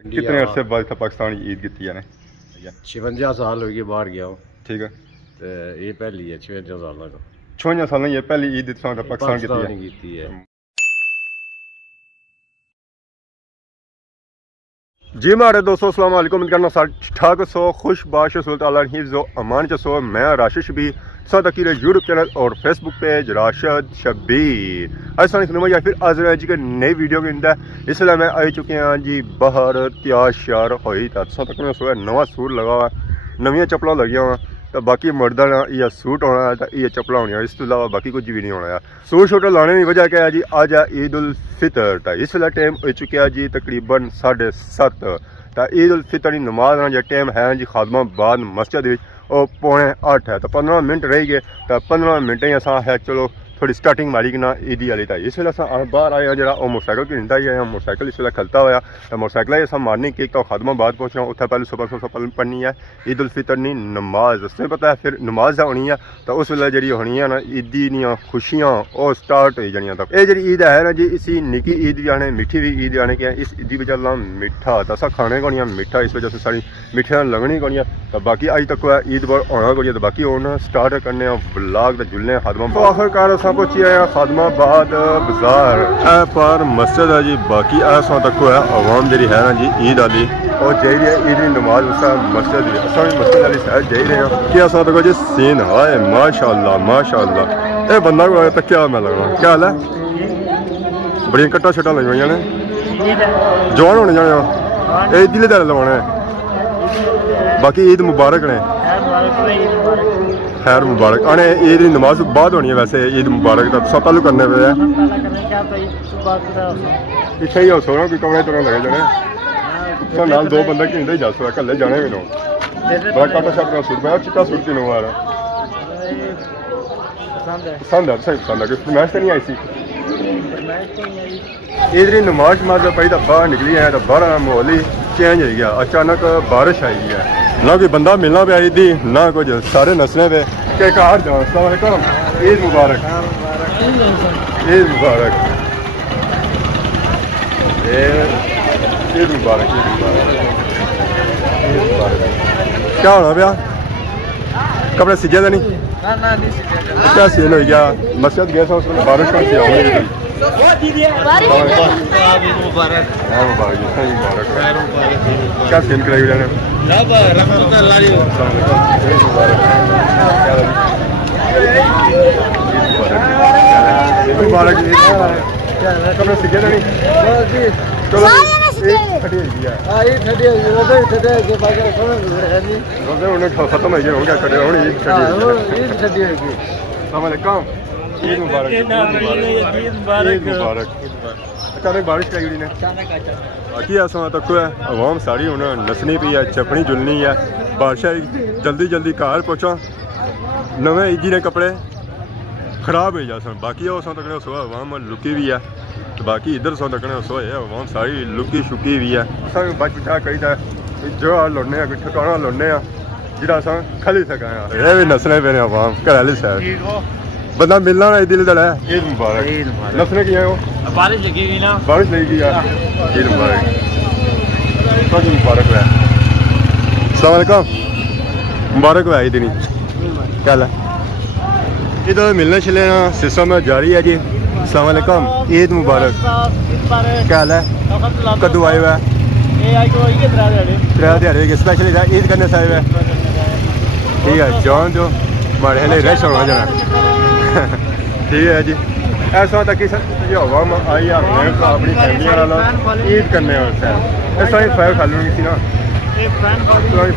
कितने अरसे बाद पाकिस्तान ईद की है? 56 साल हो गए बाहर गया हूँ। ठीक है, तो ये पहली है 56 साल का। 56 साल ये पहली ईद पाकिस्तान की है। जी मारे दोस्तों अस्सलाम वालेकुम। करना ठाक सो खुश बाश हिफ्ज़ो अमान सो मैं राशिद शबीर साथ अकीर यूट्यूब चैनल और फेसबुक पेज राशिद शबीर ऐसा या फिर आज जी के नई वीडियो के अंदर इसलिए मैं आई चुके हैं जी बाहर तैयार श्यार हुई तक सो नवा सूट लगा हुआ नविया चप्पल लगी हुआ तो बाकी मर्दा ये सूट होना है तो ये चप्पल होनी है, इस तो इलावा बाकी कुछ भी नहीं होना है। सूट शूट लाने की वजह क्या है जी, आज है ईद उल फितर तो इस वेले टाइम हो चुका है जी तकरीबन 7:30 तो ईद उल फितर की नमाज जो टाइम है जी खादमाबाद मस्जिद और 7:45 है तो 15 मिनट रह गए तो 15 मिनट ही असा है चलो थोड़ी स्टार्टिंग मारी कि ना ईदी वाली था। इस वेले बाहर आए जो मोटरसाइकिल की हिंदा ही है, मोटरसाइकिल इस वेले खलता हुआ तो मोटरसाइकिल अस मारनी की तो खादमाबाद पहुँचा उत्थे पहले सुबह पढ़नी है ईद उल फितर की नमाज। उसमें पता है फिर नमाज होनी है तो उस वेले जी होनी है ना ईदी दियाँ खुशियाँ और स्टार्ट हो जानिया। तो ये जी ईद है ना जी इसी निकी ईद भी आने मीठी भी ईद आने के इस ईदी वजह मीठा तो असा खाने को मीठा इस वजह से सारी मिठिया लगनी को तो बाकी अज तक ईद पर आना को तो बाकी होना स्टार्ट करने ब्लाग तो जुलने खादमा। तो आखिरकार असा पहुंची है खादमाबाद बाजार पर मस्जिद है जी। बाकी ऐसा तक है आवाम जी है ना जी ईद वाली और जा रही है ईद की नमाज उस मस्जिद भी असा भी मस्जिद वाली साइड जा रहे हैं कि ऐसा तक जी सीन है माशाअल्लाह माशाअल्लाह। ये बंदा को तक क्या मैं लगना क्या हाल है बड़िया कट्टा शट्टा लगी हुई ने जवान होने जाने ईद दिले लगवाना है। बाकी ईद मुबारक ने खैर मुबारक आने ईद की नमाज बाद होनी है वैसे ईद मुबारक तो सब पहलू करने पे इच्छा ही हो सो कोई कपड़े तो लगे जाने नाल दो बंदा घिंडे ही जा सकता कल्ले जाने भी नो बड़ा काटा शर्ट सूट पाया चिट्टा सूट की नवा पसंद है सही पसंद है फरमाइश तो नहीं आई सी ईद की नमाज माज पई तो बाहर निकली है तो बाहर माहौल ही चेंज हो गया। अचानक बारिश आई है ना कोई बंदा मिलना पे आई थी ना कुछ सारे नसने पे के कार जाओ। ईद मुबारक ईद मुबारक ईद मुबारक ईद मुबारक। क्या होना पाया कपड़े सिजे तो नहीं क्या सीन हो गया मस्जिद गया था उसमें बारिश का सी क्या सीन कराई हुई मुबारक कपड़े सीखे नहीं चलो खत्म हो गया ईद मुबारक ईद मुबारक। अचानक बारिश का ने बाकी ऐसा तक है आवाम सारी हूँ नसनी पी है चपनी जुलनी है बादशाह जल्दी जल्दी घर पहुँचा नवे ईदी ने कपड़े खराब हो जाए बाकी उस तक सो आवाम लुकी भी है तो बाकी इधर सो तक सो है आवाम सारी लुकी शुकी भी है। अस बच बचा कही जो लुड़ने कोई ठिकाना लुड़ने जो अस खली सका ये भी नसने पे आवाम घर वाली साइड बंदा मिलना ना दिल दड़ा है। ईद मुबारक नसने की हो बारिश लगेगी ना बारिश लगेगी यार ईद मुबारक कुछ मुबारक है अस्सलाम वालेकुम मुबारक है ईद नहीं क्या है इधर मिलने चले ना सिस्टम जारी है जी। अस्सलाम वालेकुम ईद मुबारक क्या है कद्दू आए हुआ है 3 दिहाड़े स्पेशली ईद करने से आए हुए ठीक है जान जो हमारे हले रश होना जाना ठीक है जी। ऐसा तक आवाम आई अपनी फैमिली वाला ईद करने ऐसा ही फायर खा लूँगी थी ना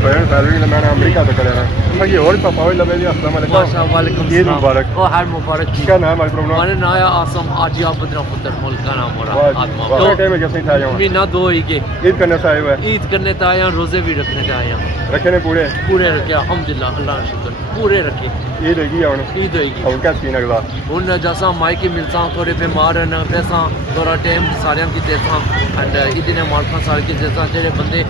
फायर खा लूँगी मैंने अमरीका तक करा बाकी और पापा भी लगे जी। अस्सलाम वालेकुम ईद मुबारक हर मुबारक। क्या नाम है प्रोग्राम मैंने नाया आसम आज आप बदरा पुत्र मुल्क का नाम हो रहा आत्मा तो टाइम में कैसे था जाऊं महीना 2 ही के ईद करने से आए हुए ईद करने तो आया रोजे भी रखने का आया रखे ने पूरे रखे अल्हम्दुलिल्लाह अल्लाह का शुक्र पूरे रखे ईद होगी ईद होगी और क्या सीन अगला हुन जैसा मायके मिलता थोड़े बीमार न पैसा थोड़ा टाइम सारे की देता एंड ईद ने मालका सारे की जैसा जेडे बंदे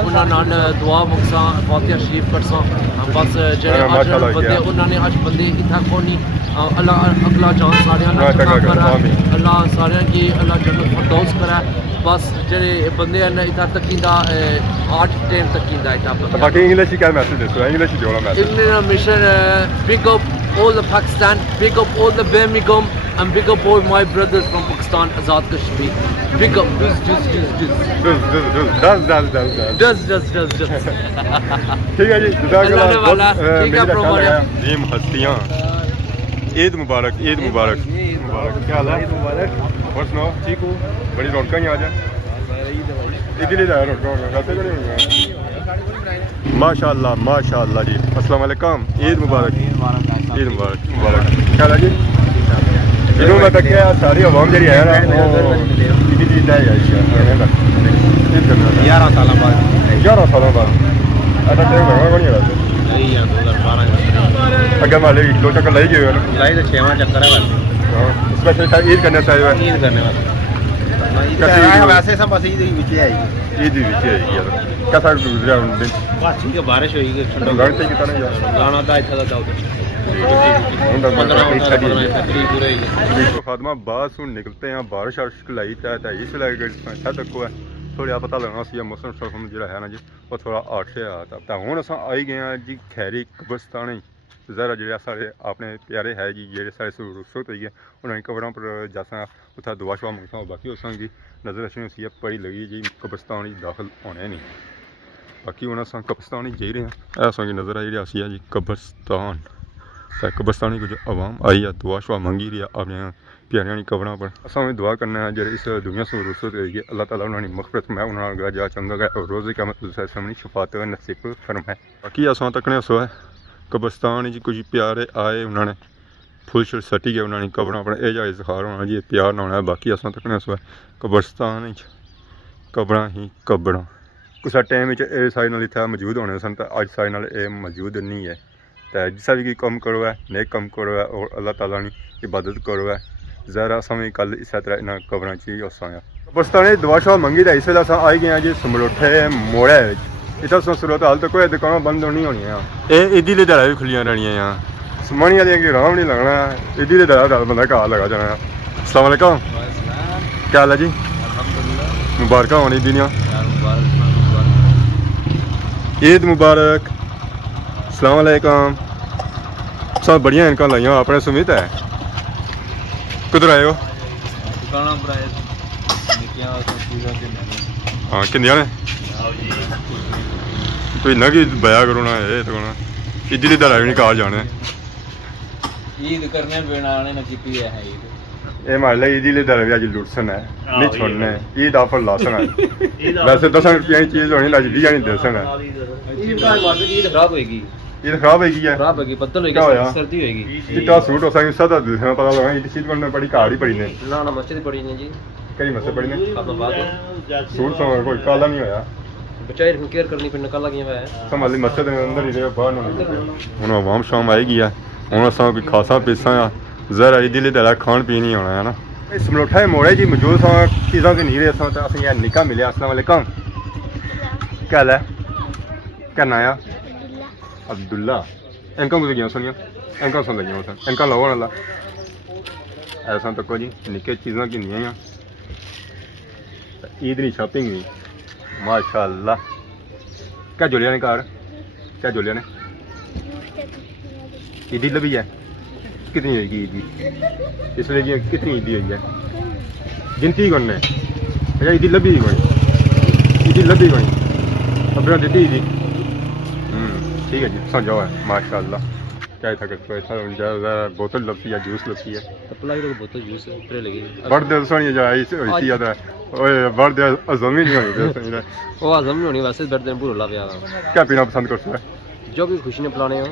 उन्हां नाल दुआ मंगसा फातिहा शरीफ करसा बस जेडे बंदे उन्होंने अज बंदे इतना कोनी अल्लाह अगला जान सारे अल्लाह सारे की अल्लाह जन्नत फरदौस करे बस जेह्ड़े बंदे न इत्थै तक्कींदा आर्ट टाइम तक्कींदा इत्थै बाकी इंग्लिश ही क्या मैसेज दे इंग्लिश ही जोड़ा message Indian mission big up all the Pakistan, big up all the Birmingham and big up all my brothers from Pakistan, Azad Kashmir. Big up, दस ठीक है जी ठीक है नीम हस्तियाँ ईद मुबारक मुबारक क्या हाल है ईद मुबारक और सुनाओ ठीक हो बड़ी रौनक ही आ जाए इधर रौनक वैसे भी नहीं होगा माशाल्लाह जी अस्सलाम वालेकुम ईद मुबारक मुबारक क्या हाल है जी इन्हों में तक सारी आवाम जी है ना 11 साल बाद ऐसा टाइम लगा नहीं रहा अगर मान ली 2 चक्कर लाई गए लाई तो 6वां चक्कर है स्पेशल ईद करने चाहिए ईद करने वैसे सब बस ईद ही विच है ईद ही विच है यार कैसा गुजरा उन दिन बस ठीक है बारिश हुई ठंडा गाड़ी से कितना नहीं लाना था इतना था खादमा बाद सुन निकलते हैं बारिश लाई तय इसलिए तक है थोड़ा पता लगना सी मौसम शौसम जो है ना जी वो थोड़ा आठ से आता तो हूँ अस आई गए हैं जी खैरी कब्रिस्तान ज़रा जो साढ़े अपने प्यारे है जी जे साढ़े खूबसूरत हुई है उन्होंने कबरों पर जासा उतना दुआ शुआ मंगसा बाकी उस की नज़र रखनी सी बड़ी लगी जी कब्रिस्तान दाखिल होने नहीं बाकी उन्हें अस कब्रिस्तान जा रहे हैं ऐसा की नज़र आई रही है जी कब्रिस्तान कब्रिस्तान कुछ आवाम आई है दुआ शुआ मंगी रही है अपने प्यारियां कबरों पर असा भी दुआ करना है जो इस दुनिया से रूसत हुई अल्लाह ताला उन्होंने मगफरत में उन्होंने जा चंगा गया और रोज़ क्या सामने शफात नसीब फरमाए बाकी असा तकने सो है कब्रिस्तान जी कुछ प्यारे आए उन्होंने फुल शुल सटी गए उन्होंने कबरों पर यह जा इजहार होना जी प्यार ना होना बाकी असा तकने सो है कब्रिस्तान कबर ही कबर कुछ टाइम सारे नाल इतना मौजूद होने सन तो अज सारे नाल मौजूद नहीं है तो जिसा भी कम करो है नेक कम करो है और अल्लाह ताला की इबादत करो है ज़रा समय कल इस तरह इन कबर आया कब्रिस्तान दुआ शुआ मंगी तो इस वे आई गए जी समलोठे मोड़े इतना सूरत हाल तो कोई दुकान बंद नहीं होनी है ये ईदी की दड़ा भी खुलियां रहनियाँ यहाँ समानी वाली की आराम नहीं लगना ईदी की दड़ा बंदा घर लगा जाना अस्सलाम वालेकुम क्या हाल है जी मुबारक होनी ईदी ईद मुबारक अस्सलाम वालेकुम सब बढ़िया इनका लाइया अपने सुमित है किधर आए हो हाँ किन्निया ने तो इन्ना की बया करो ना ये तो ईदी की दड़ा भी नहीं घर जाने ईद करने बनाने में की है ईद ये मान लो ईदी दर भी अज लुटसन है नहीं छोड़ने ईद ऑफर लासन है वैसे 10 रुपये की चीज़ होनी अज 20 नहीं दसन है ईद खराब होगी ईद खराब होगी है खराब होगी बदल होगी सर्दी होगी इतना सूट हो सकता सदा दूसरा पता लगा ईद चीज़ बनने बड़ी कार ही पड़ी ने ना मस्जिद पड़ी ने जी कई मस्जिद पड़ी ने अपना बात सूट सो कोई काला नहीं होया बचाई केयर करनी फिर काला किया है संभाली मस्जिद के अंदर ही रहे बाहर हूँ आवाम शाम आएगी है हूँ अस कोई खासा पीसा आ ज़रा ईदी दड़ा खान पीन ही होना है ना समलोठा मोड़े जी मौजूद सा चीज़ों के नहीं रहे तो असें यार निका मिले अस्सलाम वालेकुम क्या हाल है क्या नाम है अब्दुल्ला इनका कुछ गया सुनिया इनका सुन लगी सन इनका लो वाला ऐसा तको जी निके चीज़ों की नहीं हैं ईद की शॉपिंग भी माशाल्लाह क्या जुलिया ने घर क्या जुलिया ने ईदी लभी है कितनी होगी ईदी इसलिए जी कितनी ईदी हुई है गिनती कौन है अच्छा ईदी लभी कोई ईदी लभी कोई अपना दी ईदी ठीक है जी समझाओ है माशाल्लाह क्या था कि ज़्यादा बोतल लपसी है जूस लपसी है बोतल जूस लगी बर्थ सोनी जाए बर्थ अजम ही नहीं होनी वो अजम नहीं होनी वैसे बर्थ भूला प्यार क्या पीना पसंद करते हैं जो भी खुशी ने पिलाने हो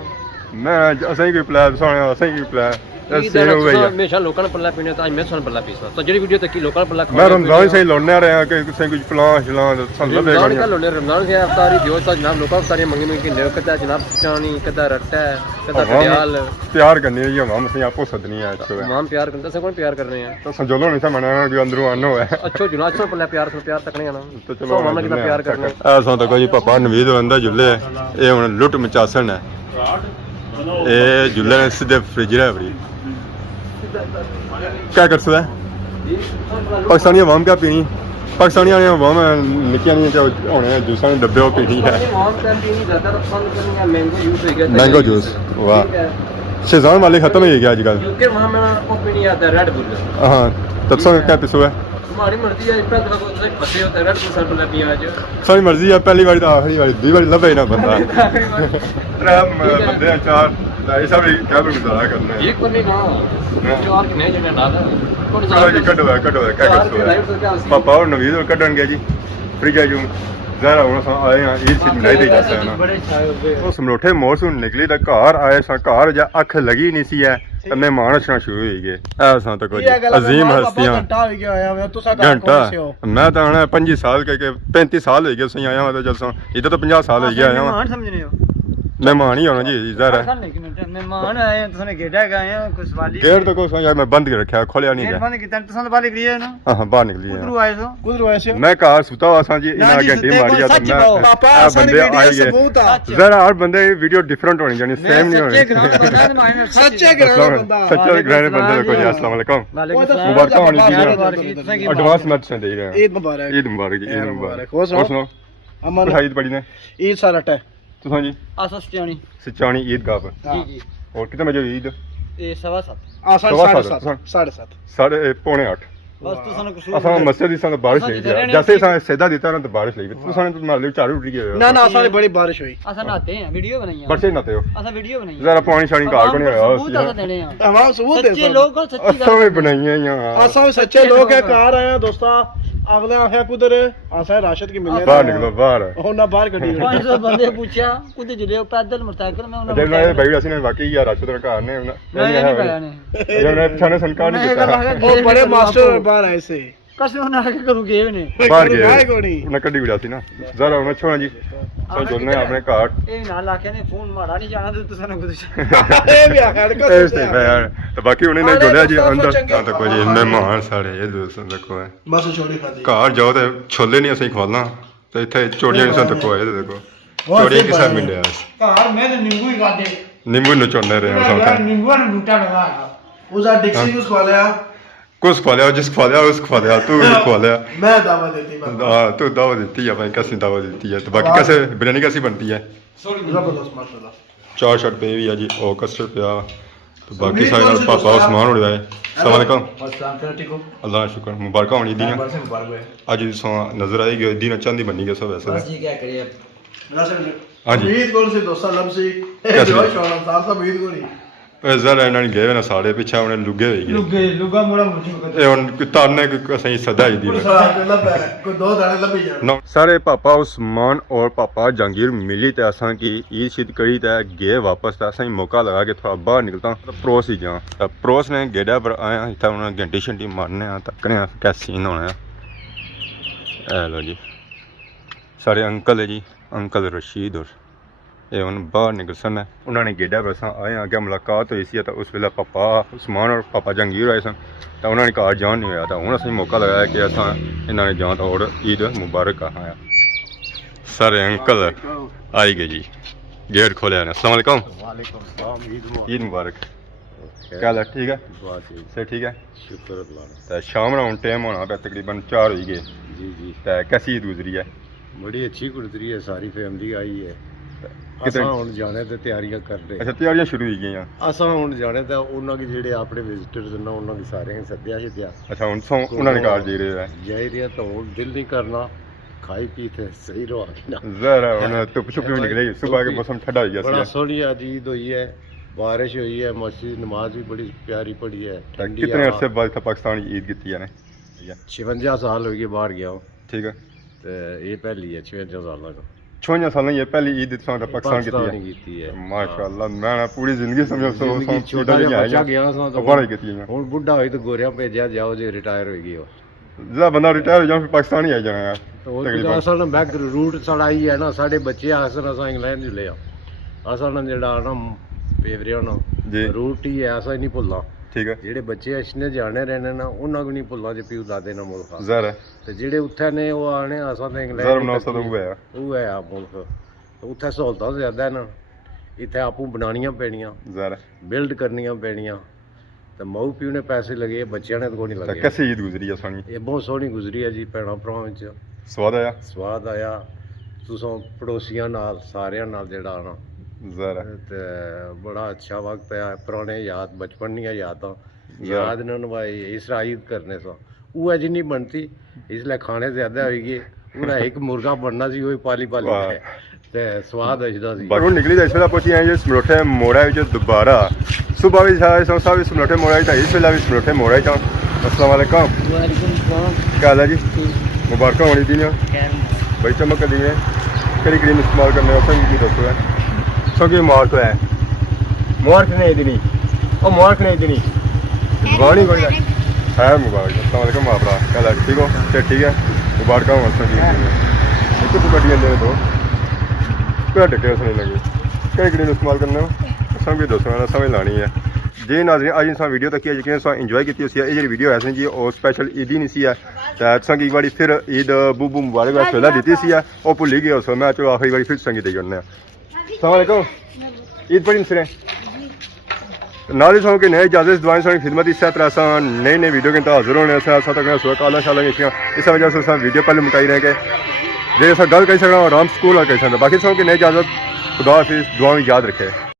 मैं असें कोई पिलाया सोने असें कोई पिलाया हमेशा लोगों ने पल्ला पीने तो मैं सोने पल्ला पीसा तो जेडी वीडियो तक लोगों ने पल्ला मैं रमजान से लौटने रहे हैं कि किसी कुछ प्लान शिलान सन लगे रमजान का लौटने रमजान से अफ्तारी दियो सा जनाब लोगों को सारी मंगी मंगी ने कदा जनाब चानी कदा रट्टा कदा दयाल प्यार करनी है हम से आपको सदनी है हम प्यार करते से कौन प्यार करने हैं तो संजोलो नहीं सा मनाना कि अंदरों अन्न है अच्छा जुनाज से पल्ला प्यार तक नहीं आना तो चलो हम कितना प्यार करना ऐसा तो कोई पापा नवीद होंदा जुल्ले ये हुन लुट मचासन है ए जुल्ले ने सीधे फ्रिज रे बड़ी क्या कर सकता है पाकिस्तानी अवाम क्या पीनी पाकिस्तानी वाले वाम निक्कियां निक्कियां होने जूसां दे डब्बे ओह् पीनी है मैंगो जूस वाह शेज़वान वाले खत्म हो गया आजकल हाँ तब से क्या पिसो है सारी मर्जी है पहली बार तो आखिरी बार दूसरी बार लभे ना बंदा बंदे चार ऐसा भी क्या भी गुजारा करना है कटो है क्या कर पापा और नवीद और कटन गया जी फ्रिज है जो ज़रा हूँ आए हैं ईद शीद मनाई दी जाता है ना वो समरोठे मोड़ से निकली तो घर आए सा घर जा अख लगी नहीं सी है तो मेहमान आना शुरू हो गए ऐसा तो कोई अजीम हस्तियां घंटा मैं तो आना 25 साल के 35 साल हो गए सही आया तो जलसा इधर तो 50 साल हो गया आया मेहमान ही होना जी ज़रा मेहमान आए हैं तुमने गेड़ा गए हैं कुछ वाली गेट तो कोई यार मैं बंद कर रखा खोलिया नहीं गया बंद कितना तुम बाहर निकली है ना हां बाहर निकली है कुदरू आए सो मैं कार सुता हुआ सा जी इन घंटे मारी जा तो मैं बंदे आए गए जरा हर बंदे वीडियो डिफरेंट होनी चाहिए सेम नहीं होनी सच्चे ग्राम बंदा सच्चे ग्राम बंदे को जी अस्सलाम वालेकुम मुबारक होनी चाहिए एडवांस मैच से दे रहे हैं ईद मुबारक ईद मुबारक और सुनो अमन ईद बड़ी ने ईद सारा टे तुसा जी आसा सचानी सचानी ईद गाह पर जी जी और कितने बजे ईद ये 7:15 7:30 साढ़े पौने 8 बस तो सन कुछ असा मस्जिद दी सन बारिश लगी जैसे सा सीधा देता ना तो बारिश लगी तो सन मान लो चालू उठ गए ना ना सारे बड़ी बारिश हुई असा नहाते हैं वीडियो बनाई है बच्चे नहाते हो असा वीडियो बनाई है जरा पानी शानी कार को नहीं आया सबूत असा देने हैं तमाम सबूत दे सच्चे लोग हो सच्ची असा में बनाई है यहां असा सच्चे लोग है कार आए हैं दोस्ता अगले आखे कुदर आसा राशिद की मिलने बाहर निकलो बाहर हो ना बाहर गड्डी 500 बंदे पूछा कुदे जुड़े पैदल मोटरसाइकिल में उन्होंने मैं भाई ऐसे ने वाकई यार राशिद का कार ने नहीं पाया ने ये मैं पछाने संकार नहीं किया वो बड़े मास्टर बाहर आए से कसम ना के करू गए ने बाहर गए उन्हें कड्डी विड़ा सी ना जरा उन्हें छोड़ा जी सब जोड़ने अपने कार ए ना लाके ने फोन मारा नहीं जाना तो तुसने कुछ ए भी आकर को ऐसे यार तो बाकी उन्हें नहीं जोड़या जी अंदर तो कोई मेहमान सारे ये दोस्त देखो है बस छोड़ी खाती कार जाओ तो छोले नहीं असई खोलना तो इथे चोड़ियां नहीं सन तको है देखो चोड़ियां किसा मिले यार कार में नींबू ही खाते नींबू न चोड़ने रहे हैं सब नींबू ने बूटा लगा उसा डिक्सी यूज खोलया कुछ खोलिया जिस खोलिया उस खोलिया तू खोलिया मैं दावा देती हूं हां तू दावा देती है भाई कैसी दावा देती है तो बाकी कैसे बिरयानी कैसी बनती है जबरदस्त माशाल्लाह चार शर्ट पे भी है जी और कस्टर्ड पे तो बाकी सारे पापा उस्मान उड़ गए अस्सलाम वालेकुम अल्लाह का शुक्र मुबारक होनी दी आज सो नजर आएगी दिन चंदी बनी गए सब ऐसे बस जी क्या करिए हां जी ईद कौन सी दोस्त लब सी ए जो शौरम साहब सब ईद को नहीं जरा इन्होंने गए ना साढ़े पिछा उन्हें लुगे लुगे लुगा मोड़ा मुझे ये उन तारने को सही सदा ही दी कोई दो दाने लबी जान सारे पापा उस्मान और पापा जहांगीर मिली ते असा की ईद शीद करी ते गए वापस ते असा मौका लगा के थोड़ा बाहर निकलता तो पड़ोस ही जा पड़ोस ने गेड़ा पर आया इतना उन्हें घंटी शंटी मारने तकने क्या सीन होना है लो जी सारे अंकल है जी अंकल रशीद और ये हूँ बाहर निकल सन उन्होंने गेड़ा पर अस आए अगर मुलाकात हुई सी तो उस वेले पापा उस्मान और पापा जहांगीर आए सन तो उन्होंने घर जान नहीं होया तो हूँ असं मौका लगाया कि अस इन्होंने जान तो और ईद मुबारक आया सारे अंकल आई गए जी गेट खोलिया ने अस्सलाम वालेकुम ईद मुबारक क्या हाल है ठीक है सही ठीक है शुक्र अल्लाह तो शाम ना हूँ टाइम होना पे तकरीबन 4 हो गए जी जी तो कैसी ईद गुजरी है बड़ी अच्छी गुजरी है सारी फैमिली आई है कितने असां हुण जाने ते तैयारियां कर रहे अच्छा तैयारियां शुरू हो गई असां हुण जाने ते उन्हां की जेड़े अपने विजिटर्स ने उन्हां की सारे सद्या छड्या अच्छा हूँ उन्होंने घर जी रहे हैं जाई रिया तो हुण दिल नहीं करना खाई पी थे सही रहो ना जरा उन्हें धुप छुप भी निकले सुबह के मौसम ठंडा हो गया बड़ा सोहनी आज ईद हुई है बारिश हुई है मस्जिद नमाज भी बड़ी प्यारी पढ़ी है कितने अरसे बाद पाकिस्तान की ईद की है 56 साल हो गए बाहर गया ठीक है ते ये पहली है 56 साल का 56 साल ये पहली ईद पाकिस्तान की है माशाल्लाह मैं पूरी जिंदगी समझो छोटा बच्चा गया तो बड़ा की है हुन बुढ़ा होई तो गोरियां भेजा जाओ जे रिटायर हो गई हो जरा बंदा रिटायर हो जाए फिर पाकिस्तान ही आ जाना यार तो असल में बैक रूट साडा ही है ना साडे बच्चे असन असा इंग्लैंड जुले असल जेड़ा ना फेवरे ना रूट ही है असा नहीं भुलना ठीक है जेडे बच्चे इसने जाने रहने ना उन्हां को नहीं भुलना जे प्यू दादे ना मुल्क जरा ते जेडे उत्थे ने वो आने असा ते इंग्लैंड जरा नौसा तो हुआ है मुल्क उत्थे सहूलतां ज्यादा है ना इत्थे आपू बनानियां पैणियां जरा बिल्ड करनियां पैणियां ते ਤੇ ਮਾਊ ਪਿਓ ਨੇ ਪੈਸੇ ਲਗੇ ਬੱਚਿਆਂ ਨੇ ਤਾਂ ਕੋਈ ਨਹੀਂ ਤਾਂ ਲਗੇ कैसी ईद गुजरी है सोनी ਇਹ ਬਹੁਤ ਸੋਹਣੀ ਗੁਜ਼ਰੀ ਹੈ ਜੀ ਭੈਣਾਂ ਭਰਾਵਾਂ ਵਿੱਚ स्वाद आया ਸਵਾਦ ਆਇਆ ਤੁਸੀਂ ਪੜੋਸੀਆਂ ਨਾਲ ਸਾਰਿਆਂ ਨਾਲ ਜਿਹੜਾ ਨਾ ज़रा ਤੇ ਬੜਾ ਅੱਛਾ ਵਕਤ ਹੈ ਪੁਰਾਣੇ ਯਾਦ ਬਚਪਨ ਦੀਆਂ ਯਾਦਾਂ याद न नवाई इसरा ईद करने से वो अजी नहीं बनती इसलिए खाने ज़्यादा होगी पूरा एक मुर्गा बनना सी वही पाली पाली है ते स्वाद अजदा सी बाकी निकली जाए इसमें पहुंची हैं जो समलोठे मोड़ा जो दोबारा सुबह भी सारे सब भी समलोठे मोड़ा था इस वेला भी समलोठे मोड़ा था अस्सलाम वालेकुम क्या हाल है जी मुबारक होनी दी भाई चमक दी है कड़ी क्रीम इस्तेमाल करने की दसो है सब मुबारक है मुबारक नहीं देनी और मुबारक नहीं देनी जबानी कोई है मुबारक अस्सलाम वालेकुम आपरा क्या हाल ठीक हो ठीक है मुबारक हो एक तो कटियाँ दे दो क्या डके उसने लगे कई कड़ी इस्तेमाल करने सब दोस्तों ने समझ लानी है जी नाज़रीन अज इंसान वीडियो तक यकीन इंसान इंजॉय की ये वीडियो ऐसे जी और स्पेशल ईद ही नहीं सी है तो संग एक बार फिर ईद बूबू मुबारक पहला दी सी है वो भुल ही गया उस मैं चलो आखिरी बार फिर संगी दे जुड़ने अस्सलाम वालेकुम ईद पढ़ी सिरे नाल ही कि नए इजाजत दुआएं सारी खिदमत इस तरह नई नई वीडियो के हाजिर होने सुबह काला शाला इस वजह से वीडियो पहले मुकाई रहे कि जे गल कही सकना आराम स्कूल कही सकता बाकी कि नई इजाजत खुदा हाफिज़ दुआ भी याद रखे।